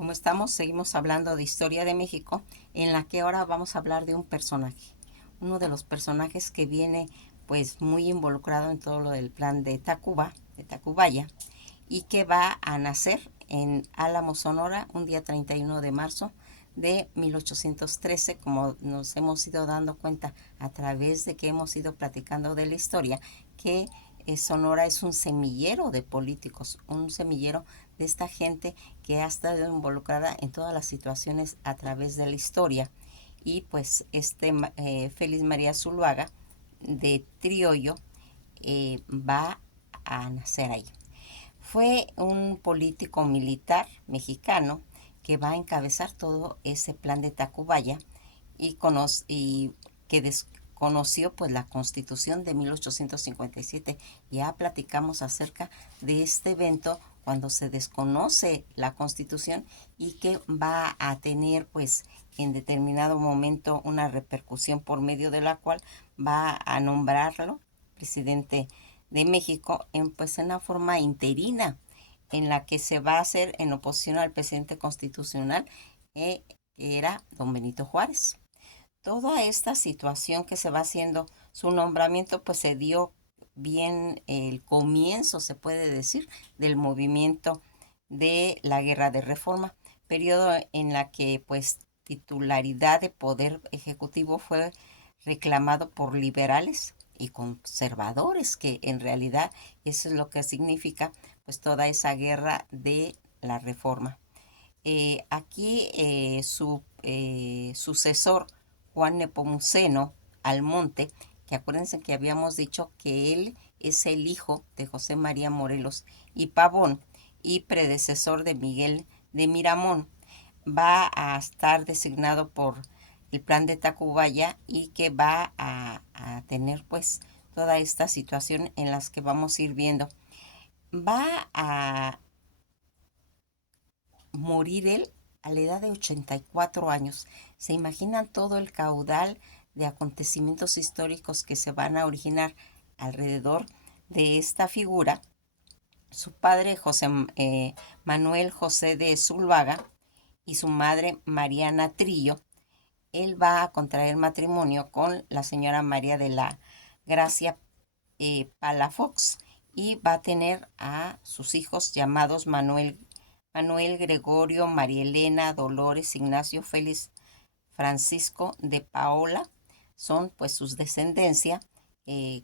Como estamos, seguimos hablando de historia de México, en la que ahora vamos a hablar de un personaje. Uno de los personajes que viene pues muy involucrado en todo lo del plan de Tacuba, de Tacubaya, y que va a nacer en Álamo, Sonora, un día 31 de marzo de 1813, como nos hemos ido dando cuenta a través de que hemos ido platicando de la historia, que Sonora es un semillero de políticos, un semillero de esta gente que ha estado involucrada en todas las situaciones a través de la historia. Y pues Félix María Zuluaga de Triollo va a nacer ahí. Fue un político militar mexicano que va a encabezar todo ese plan de Tacubaya y que desconoció pues la Constitución de 1857. Ya platicamos acerca de este evento cuando se desconoce la Constitución y que va a tener pues en determinado momento una repercusión por medio de la cual va a nombrarlo presidente de México en una forma interina en la que se va a hacer en oposición al presidente constitucional que era don Benito Juárez. Toda esta situación que se va haciendo, su nombramiento pues se dio bien el comienzo, se puede decir, del movimiento de la Guerra de Reforma, periodo en la que pues titularidad de poder ejecutivo fue reclamado por liberales y conservadores, que en realidad eso es lo que significa pues toda esa guerra de la reforma. Su sucesor, Juan Nepomuceno Almonte, que acuérdense que habíamos dicho que él es el hijo de José María Morelos y Pavón y predecesor de Miguel de Miramón, va a estar designado por el plan de Tacubaya y que va a tener pues toda esta situación en las que vamos a ir viendo. Va a morir él a la edad de 84 años. ¿Se imaginan todo el caudal de acontecimientos históricos que se van a originar alrededor de esta figura? Su padre Manuel José de Zuluaga y su madre Mariana Trillo, él va a contraer matrimonio con la señora María de la Gracia Palafox y va a tener a sus hijos llamados Manuel Gregorio, María Elena, Dolores, Ignacio, Félix, Francisco de Paola. Son pues sus descendencia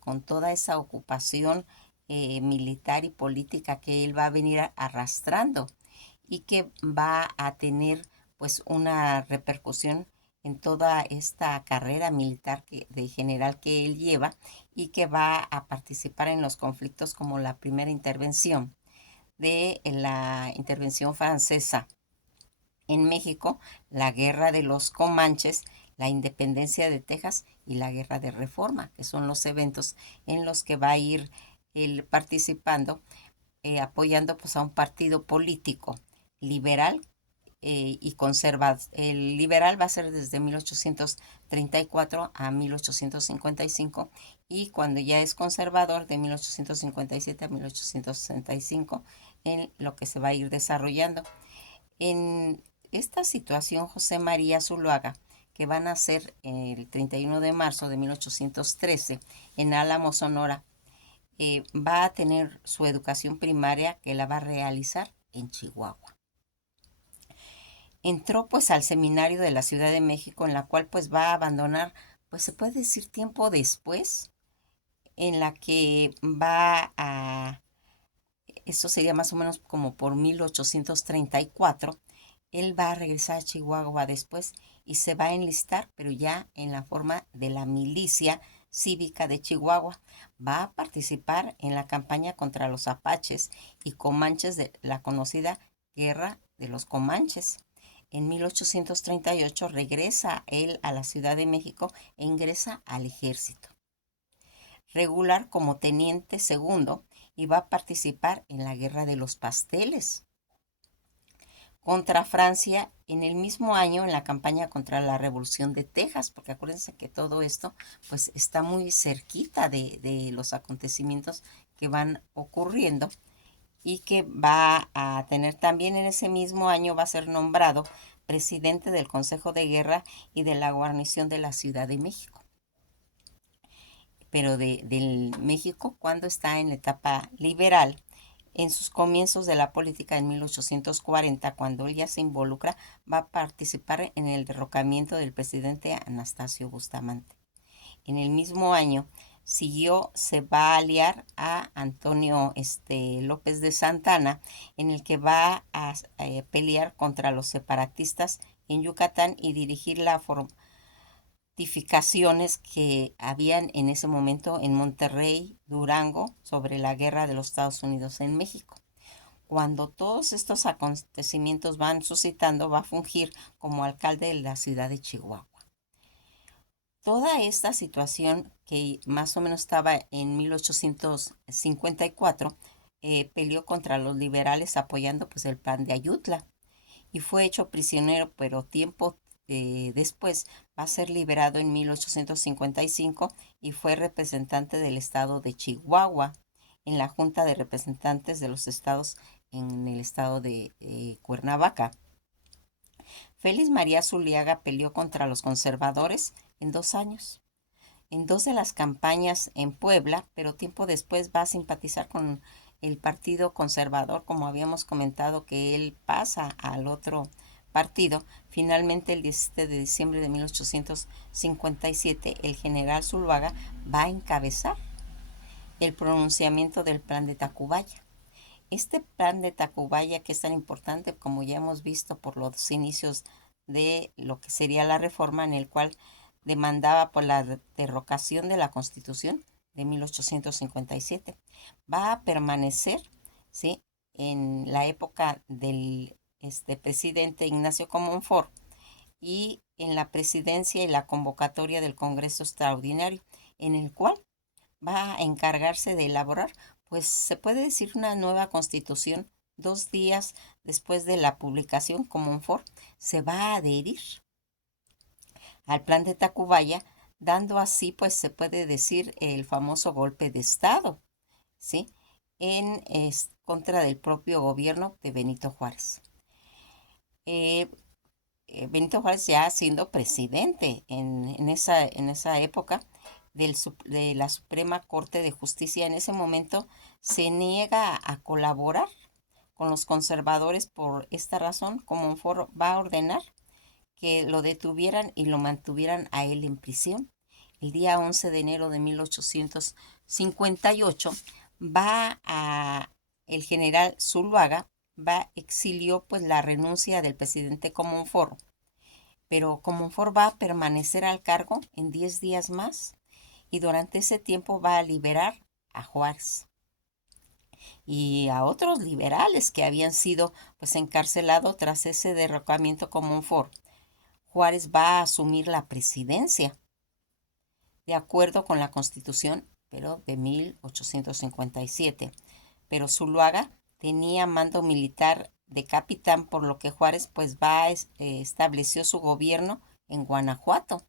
con toda esa ocupación militar y política que él va a venir arrastrando y que va a tener pues una repercusión en toda esta carrera militar de general que él lleva y que va a participar en los conflictos como la primera intervención de la intervención francesa en México, la guerra de los Comanches, la independencia de Texas y la guerra de Reforma, que son los eventos en los que va a ir él participando, apoyando pues a un partido político liberal y conservador. El liberal va a ser desde 1834 a 1855 y cuando ya es conservador de 1857 a 1865 en lo que se va a ir desarrollando. En esta situación, José María Zuluaga, que van a nacer el 31 de marzo de 1813 en Álamo, Sonora, va a tener su educación primaria que la va a realizar en Chihuahua. Entró pues al seminario de la Ciudad de México, en la cual pues va a abandonar, pues se puede decir tiempo después, en la que eso sería más o menos como por 1834, él va a regresar a Chihuahua después y se va a enlistar, pero ya en la forma de la milicia cívica de Chihuahua. Va a participar en la campaña contra los apaches y comanches de la conocida Guerra de los Comanches. En 1838 regresa él a la Ciudad de México e ingresa al ejército regular como teniente segundo y va a participar en la Guerra de los Pasteles contra Francia en el mismo año en la campaña contra la Revolución de Texas, porque acuérdense que todo esto pues está muy cerquita de los acontecimientos que van ocurriendo y que va a tener también en ese mismo año, va a ser nombrado presidente del Consejo de Guerra y de la guarnición de la Ciudad de México. Pero del México cuando está en la etapa liberal, en sus comienzos de la política en 1840, cuando él ya se involucra, va a participar en el derrocamiento del presidente Anastasio Bustamante. En el mismo año se va a aliar a Antonio López de Santana, en el que va a pelear contra los separatistas en Yucatán y dirigir las fortificaciones que habían en ese momento en Monterrey, Durango, sobre la guerra de los Estados Unidos en México. Cuando todos estos acontecimientos van suscitando, va a fungir como alcalde de la ciudad de Chihuahua. Toda esta situación, que más o menos estaba en 1854, peleó contra los liberales apoyando pues el plan de Ayutla y fue hecho prisionero, pero tiempo después va a ser liberado en 1855 y fue representante del estado de Chihuahua en la Junta de Representantes de los Estados en el estado de Cuernavaca. Félix María Zuliaga peleó contra los conservadores en 2 años, en dos de las campañas en Puebla, pero tiempo después va a simpatizar con el Partido Conservador, como habíamos comentado que él pasa al otro partido. Finalmente, el 17 de diciembre de 1857, el general Zuluaga va a encabezar el pronunciamiento del Plan de Tacubaya. Este plan de Tacubaya, que es tan importante, como ya hemos visto por los inicios de lo que sería la reforma, en el cual demandaba por la derrocación de la Constitución de 1857, va a permanecer, ¿sí?, en la época del presidente Ignacio Comonfort y en la presidencia y la convocatoria del Congreso Extraordinario, en el cual va a encargarse de elaborar, pues se puede decir, una nueva constitución. 2 días después de la publicación, Comonfort se va a adherir al plan de Tacubaya, dando así, pues se puede decir, el famoso golpe de Estado, ¿sí?, en contra del propio gobierno de Benito Juárez. Eh, Benito Juárez ya siendo presidente en esa época de la Suprema Corte de Justicia, en ese momento se niega a colaborar con los conservadores. Por esta razón, Comonfort va a ordenar que lo detuvieran y lo mantuvieran a él en prisión. El día 11 de enero de 1858 el general Zuluaga exilió pues la renuncia del presidente Comonfort, pero Comonfort va a permanecer al cargo en 10 días más y durante ese tiempo va a liberar a Juárez y a otros liberales que habían sido pues encarcelados tras ese derrocamiento Comonfort. Juárez va a asumir la presidencia de acuerdo con la Constitución, pero de 1857. Pero Zuluaga tenía mando militar de capitán, por lo que Juárez pues estableció su gobierno en Guanajuato,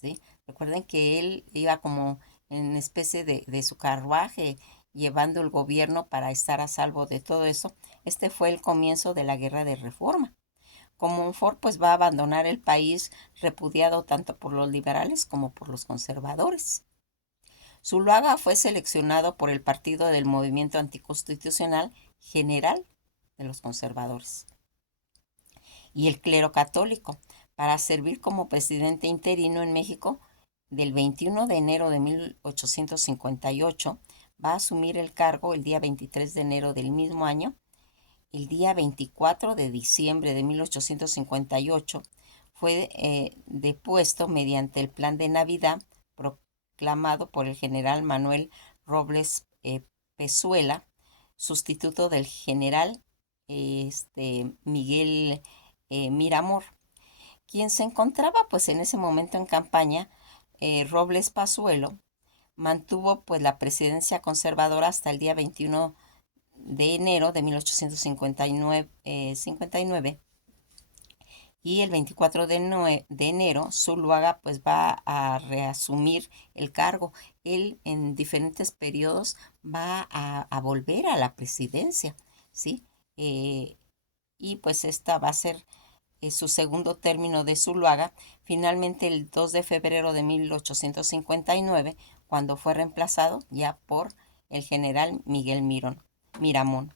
¿sí? Recuerden que él iba como en especie de su carruaje llevando el gobierno para estar a salvo de todo eso. Este fue el comienzo de la Guerra de Reforma. Comonfort pues va a abandonar el país, repudiado tanto por los liberales como por los conservadores. Zuluaga fue seleccionado por el partido del Movimiento Anticonstitucional General de los Conservadores y el clero católico para servir como presidente interino en México. Del 21 de enero de 1858 va a asumir el cargo el día 23 de enero del mismo año. El día 24 de diciembre de 1858 fue depuesto mediante el Plan de Navidad proclamado por el general Manuel Robles Pezuela, sustituto del general Miguel Miramor, quien se encontraba pues en ese momento en campaña. Robles Pazuelo mantuvo pues la presidencia conservadora hasta el día 21 de enero de 1859, y el 24 de enero Zuluaga pues va a reasumir el cargo. Él en diferentes periodos va a volver a la presidencia. ¿sí? Y pues esta va a ser su segundo término de Zuluaga, finalmente el 2 de febrero de 1859, cuando fue reemplazado ya por el general Miguel Miramón.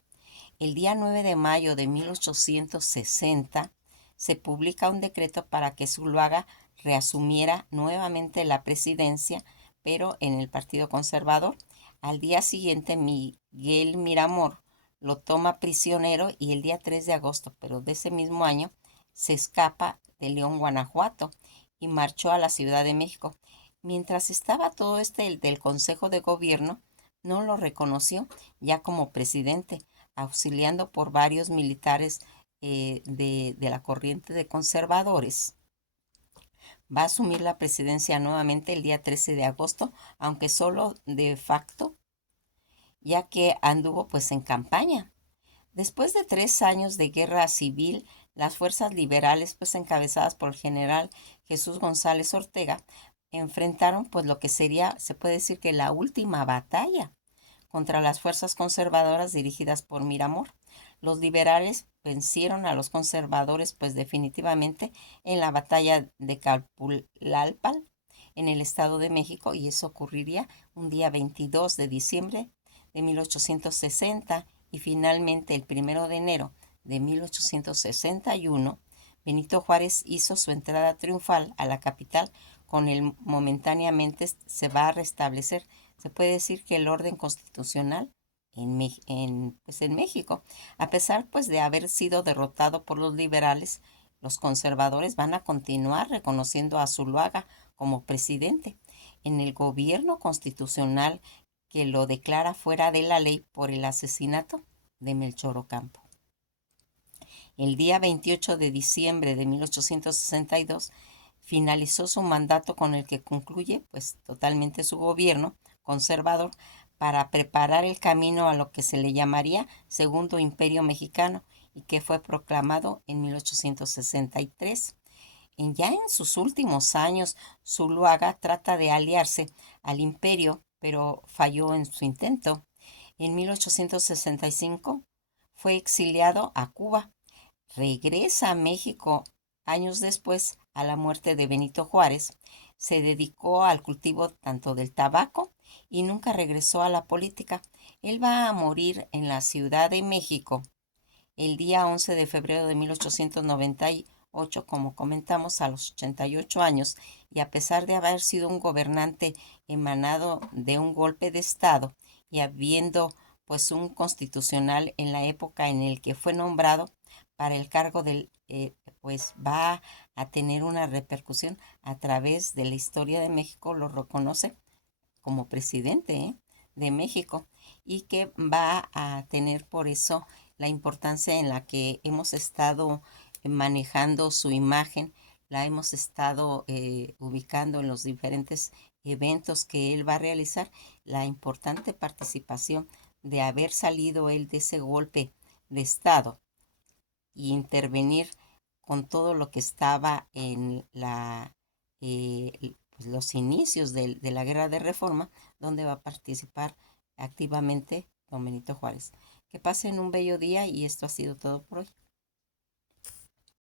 El día 9 de mayo de 1860 se publica un decreto para que Zuluaga reasumiera nuevamente la presidencia, pero en el Partido Conservador. Al día siguiente, Miguel Miramón lo toma prisionero y el día 3 de agosto, pero de ese mismo año, se escapa de León, Guanajuato, y marchó a la Ciudad de México. Mientras estaba todo del Consejo de Gobierno, no lo reconoció ya como presidente, auxiliando por varios militares de la corriente de conservadores. Va a asumir la presidencia nuevamente el día 13 de agosto, aunque solo de facto, ya que anduvo pues en campaña. Después de 3 años de guerra civil, las fuerzas liberales, pues encabezadas por el general Jesús González Ortega, enfrentaron pues lo que sería, se puede decir que la última batalla contra las fuerzas conservadoras dirigidas por Miramón. Los liberales vencieron a los conservadores pues definitivamente en la batalla de Calpulalpan en el Estado de México, y eso ocurriría un día 22 de diciembre de 1860, y finalmente el 1 de enero de 1861 Benito Juárez hizo su entrada triunfal a la capital. Con el momentáneamente se va a restablecer, se puede decir, que el orden constitucional pues en México. A pesar pues de haber sido derrotado por los liberales, los conservadores van a continuar reconociendo a Zuluaga como presidente en el gobierno constitucional que lo declara fuera de la ley por el asesinato de Melchor Ocampo. El día 28 de diciembre de 1862 finalizó su mandato, con el que concluye pues totalmente su gobierno conservador, para preparar el camino a lo que se le llamaría Segundo Imperio Mexicano, y que fue proclamado en 1863. Ya en sus últimos años, Zuluaga trata de aliarse al imperio, pero falló en su intento. En 1865 fue exiliado a Cuba. Regresa a México años después, a la muerte de Benito Juárez. Se dedicó al cultivo tanto del tabaco y nunca regresó a la política. Él va a morir en la Ciudad de México el día 11 de febrero de 1898, como comentamos, a los 88 años, y a pesar de haber sido un gobernante emanado de un golpe de Estado, y habiendo pues un constitucional en la época en el que fue nombrado para el cargo pues va a tener una repercusión a través de la historia de México. Lo reconoce como presidente de México, y que va a tener por eso la importancia en la que hemos estado manejando su imagen, la hemos estado ubicando en los diferentes eventos que él va a realizar, la importante participación de haber salido él de ese golpe de Estado y intervenir con todo lo que estaba en pues los inicios de la Guerra de Reforma, donde va a participar activamente don Benito Juárez. Que pasen un bello día, y esto ha sido todo por hoy.